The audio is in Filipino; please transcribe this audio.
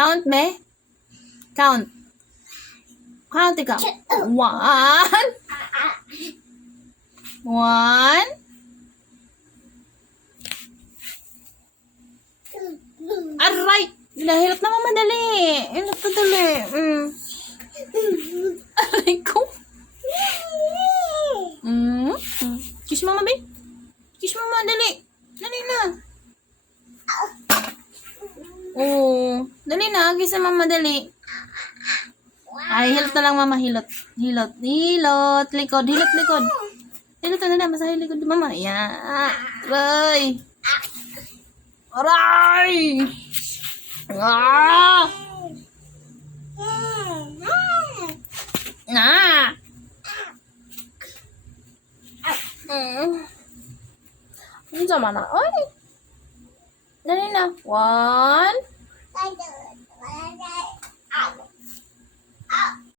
Count, me? Count. Count ikaw. 1. 1. Aray! Nahilot naman madali. Hilot na dali. Aray ko. Kiss mama, babe. Kiss mama, dali. Dali na. Oh, dali na. Kiss na mama, dali. Ay, hilot na lang mama. Hilot. Hilot. Hilot. Likod. Hilot, likod. Hilot na na. Masahin likod mama. Yan. Aray. Aray! Ah! Na! Ano sama na? Ay! Dali na. 1.